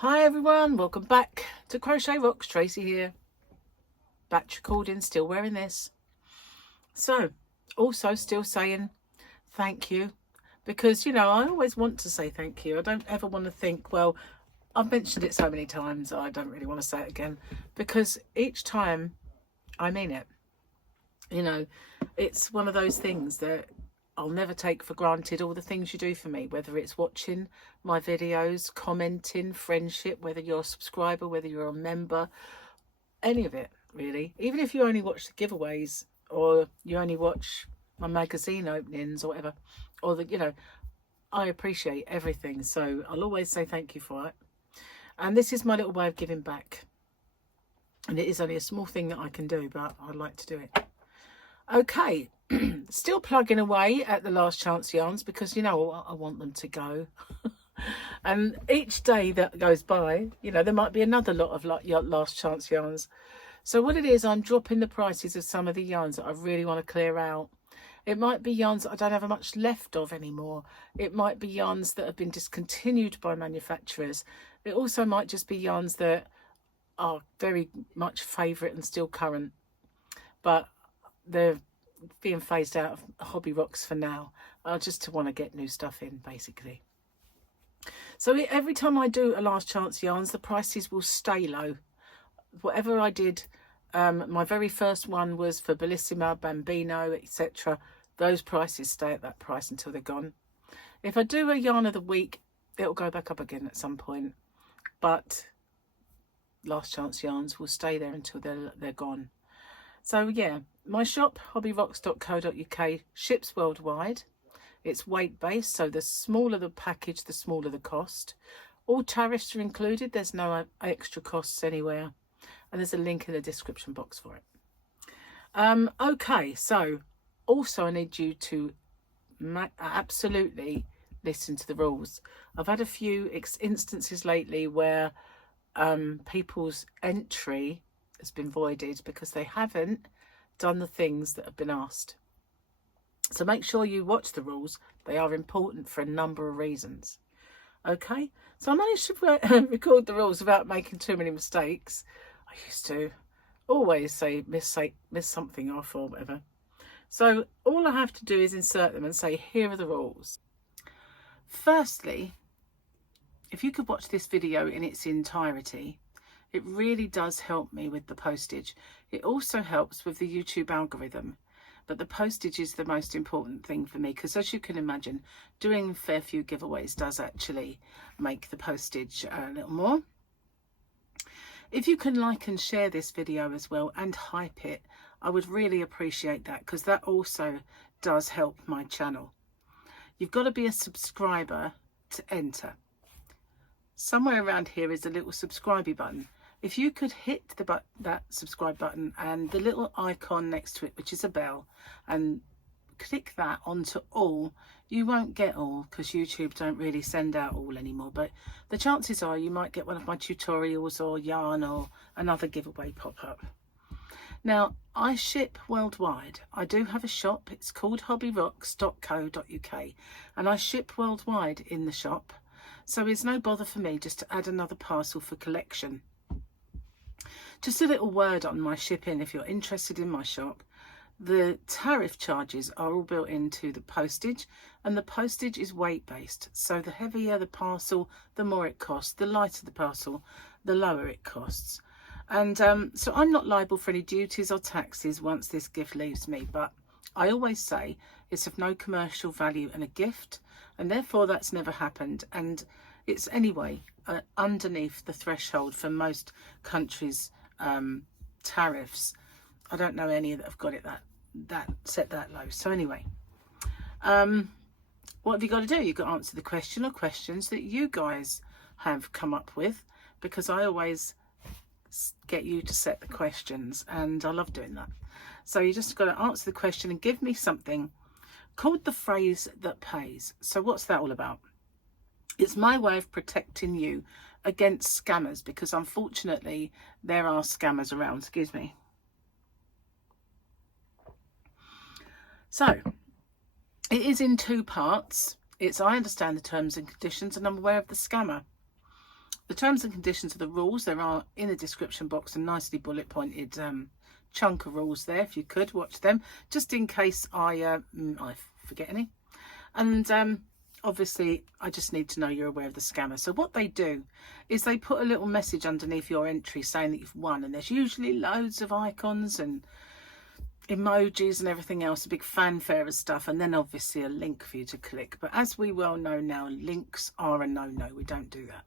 Hi everyone, welcome back to Crochet Rocks. Tracy here, batch recording, still wearing this. So, also still saying thank you, because I always want to say thank you. I don't ever want to think, well, I've mentioned it so many times, I don't really want to say it again, because each time I mean it. It's one of those things that I'll never take for granted, all the things you do for me, whether it's watching my videos, commenting, friendship, whether you're a subscriber, whether you're a member, any of it really. Even if you only watch the giveaways or you only watch my magazine openings or whatever, or I appreciate everything. So I'll always say thank you for it. And this is my little way of giving back. And it is only a small thing that I can do, but I'd like to do it. Okay. Still plugging away at the Last Chance Yarns, because I want them to go. And each day that goes by, there might be another lot of Last Chance Yarns. So what it is, I'm dropping the prices of some of the yarns that I really want to clear out. It might be yarns that I don't have much left of anymore. It might be yarns that have been discontinued by manufacturers. It also might just be yarns that are very much favourite and still current, but they're being phased out of Hobby Rocks for now. I just want to get new stuff in, basically. So every time I do a Last Chance Yarns, the prices will stay low. Whatever I did, my very first one was for Bellissima, Bambino, etc. Those prices stay at that price until they're gone. If I do a yarn of the week, it'll go back up again at some point. But Last Chance Yarns will stay there until they're gone. So yeah, my shop, hobbyrocks.co.uk, ships worldwide. It's weight based, so the smaller the package, the smaller the cost. All tariffs are included. There's no extra costs anywhere. And there's a link in the description box for it. Okay, so also I need you to absolutely listen to the rules. I've had a few instances lately where people's entry has been voided because they haven't done the things that have been asked. So make sure you watch the rules. They are important for a number of reasons. Okay, so I managed to record the rules without making too many mistakes. I used to always say miss something off or whatever. So all I have to do is insert them and say, here are the rules. Firstly, if you could watch this video in its entirety, it really does help me with the postage. It also helps with the YouTube algorithm, but the postage is the most important thing for me, because as you can imagine, doing a fair few giveaways does actually make the postage a little more. If you can like and share this video as well and hype it, I would really appreciate that, because that also does help my channel. You've got to be a subscriber to enter. Somewhere around here is a little subscribe button. If you could hit that subscribe button and the little icon next to it, which is a bell, and click that onto all, you won't get all because YouTube don't really send out all anymore, but the chances are you might get one of my tutorials or yarn or another giveaway pop up. Now, I ship worldwide. I do have a shop. It's called hobbyrocks.co.uk, and I ship worldwide in the shop, so it's no bother for me just to add another parcel for collection. Just a little word on my shipping if you're interested in my shop. The tariff charges are all built into the postage, and the postage is weight based. So the heavier the parcel, the more it costs. The lighter the parcel, the lower it costs. And so I'm not liable for any duties or taxes once this gift leaves me, but I always say it's of no commercial value and a gift, and therefore that's never happened. And it's anyway underneath the threshold for most countries' tariffs. I don't know any that have got it that set that low. So anyway, what have you got to do? You've got to answer the question or questions that you guys have come up with, because I always get you to set the questions and I love doing that. So you just got to answer the question and give me something called the phrase that pays. So what's that all about? It's my way of protecting you against scammers, because unfortunately there are scammers around. Excuse me. So it is in two parts. It's I understand the terms and conditions and I'm aware of the scammer. The terms and conditions of the rules, there are in the description box a nicely bullet pointed chunk of rules there. If you could watch them, just in case I forget any. And obviously I just need to know you're aware of the scammer. So what they do is they put a little message underneath your entry saying that you've won, and there's usually loads of icons and emojis and everything else, a big fanfare of stuff, and then obviously a link for you to click. But as we well know now, links are a no-no. We don't do that.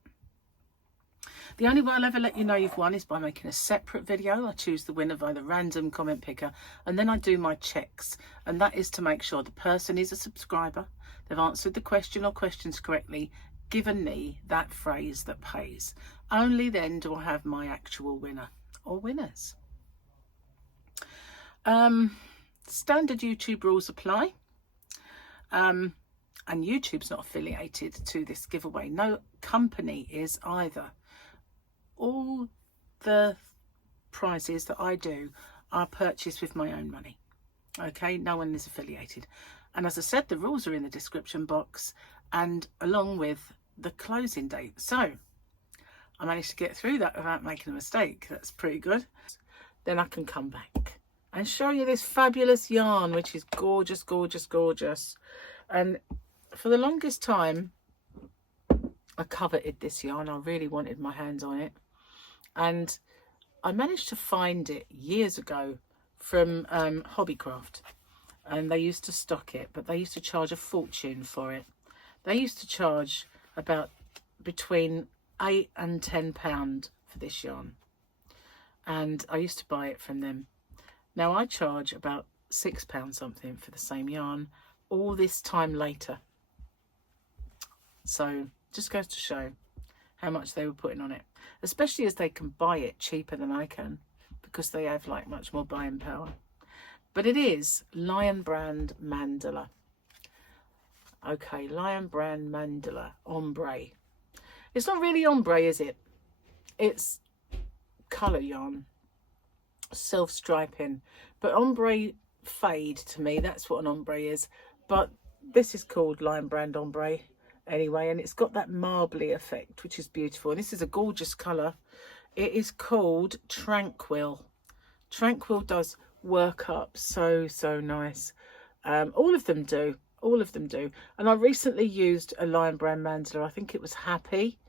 The only way I'll ever let you know you've won is by making a separate video. I choose the winner by the random comment picker, and then I do my checks, and that is to make sure the person is a subscriber, they've answered the question or questions correctly, given me that phrase that pays. Only then do I have my actual winner or winners. Standard YouTube rules apply, and YouTube's not affiliated to this giveaway. No company is either. All the prizes that I do are purchased with my own money. Okay, no one is affiliated. And as I said, the rules are in the description box, and along with the closing date. So I managed to get through that without making a mistake. That's pretty good. Then I can come back and show you this fabulous yarn, which is gorgeous, gorgeous, gorgeous. And for the longest time, I coveted this yarn. I really wanted my hands on it. And I managed to find it years ago from Hobbycraft. And they used to stock it, but they used to charge a fortune for it. They used to charge about between £8 and £10 for this yarn. And I used to buy it from them. Now I charge about £6 something for the same yarn all this time later. So just goes to show how much they were putting on it, especially as they can buy it cheaper than I can because they have like much more buying power. But it is Lion Brand Mandala. Okay, Lion Brand Mandala ombre. It's not really ombre, is it? It's colour yarn, self-striping, but ombre fade to me, that's what an ombre is. But this is called Lion Brand ombre anyway, and it's got that marbly effect, which is beautiful. And this is a gorgeous colour. It is called Tranquil. Tranquil does work up so nice. All of them do, and I recently used a Lion Brand Mandala, I think it was Happy,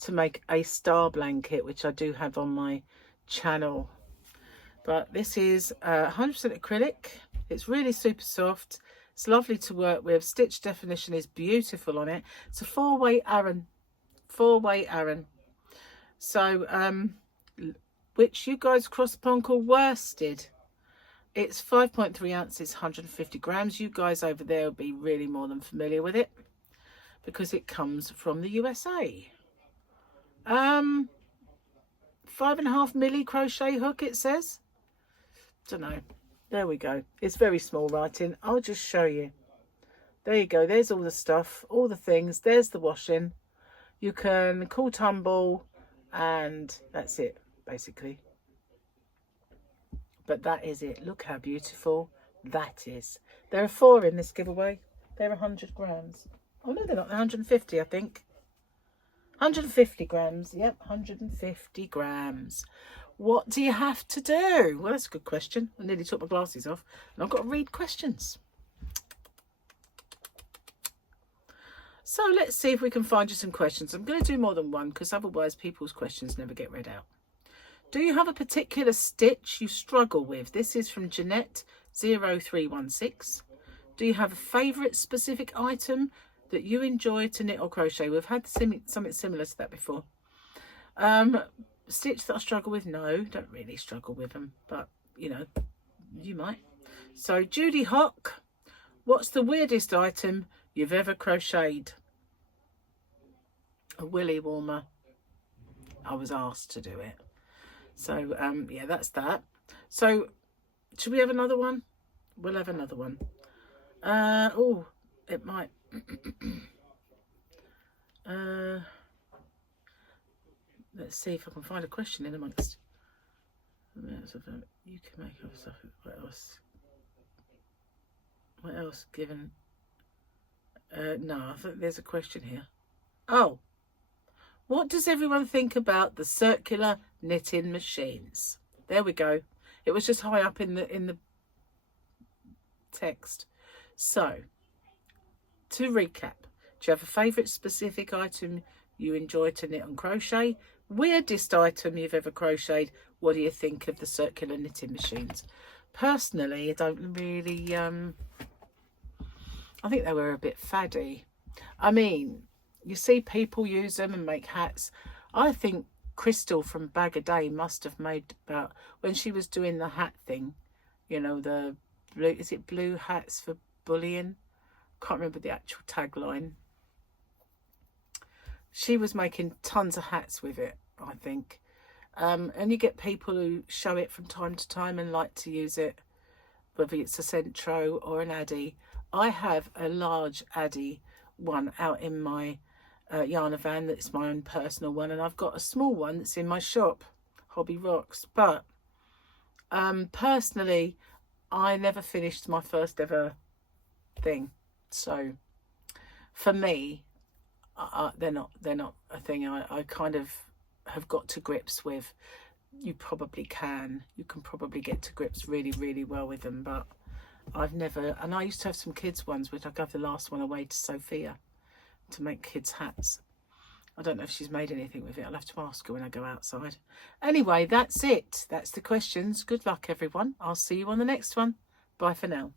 to make a star blanket, which I do have on my channel. But this is 100% acrylic. It's really super soft. It's lovely to work with. Stitch definition is beautiful on it. It's a four-way Aran. So, which you guys across the pond call worsted. It's 5.3 ounces, 150 grams. You guys over there will be really more than familiar with it because it comes from the USA. 5.5 milli crochet hook, it says. Don't know. There we go. It's very small writing. I'll just show you. There you go. There's all the stuff, all the things. There's the washing. You can cool tumble, and that's it, basically. But that is it. Look how beautiful that is. There are 4 in this giveaway. They're 100 grams. Oh no, they're not. They're 150, I think. 150 grams. Yep, 150 grams. What do you have to do? Well, that's a good question. I nearly took my glasses off, and I've got to read questions. So let's see if we can find you some questions. I'm going to do more than one because otherwise people's questions never get read out. Do you have a particular stitch you struggle with? This is from Jeanette0316. Do you have a favourite specific item that you enjoy to knit or crochet? We've had something similar to that before. Stitch that I struggle with? No, don't really struggle with them, but you know, you might. So Judy Hock, what's the weirdest item you've ever crocheted? A willy warmer. I was asked to do it. So yeah, that's that. So should we have another one? We'll have another one. Oh, it might. Let's see if I can find a question in amongst. You can make up stuff. What else? What else? Given? No, I think there's a question here. Oh, What does everyone think about the circular knitting machines? There we go. It was just high up in the text. So, to recap, do you have a favourite specific item you enjoy to knit and crochet? Weirdest item you've ever crocheted? What do you think of the circular knitting machines? Personally, I don't really, I think they were a bit faddy. I mean, you see people use them and make hats. I think Crystal from Bag a Day must have made about, when she was doing the hat thing, you know, the blue, is it blue hats for bullying? Can't remember the actual tagline. She was making tons of hats with it, I think. And you get people who show it from time to time and like to use it, whether it's a Centro or an Addy. I have a large Addy one out in my yarn van that's my own personal one, and I've got a small one that's in my shop, Hobby Rocks. But personally, I never finished my first ever thing, so for me, they're not a thing I kind of have got to grips with. You can probably get to grips really well with them, but I've never. And I used to have some kids ones, which I gave the last one away to Sophia to make kids hats. I don't know if she's made anything with it. I'll have to ask her when I go outside. Anyway, that's it. That's the questions. Good luck, everyone. I'll see you on the next one. Bye for now.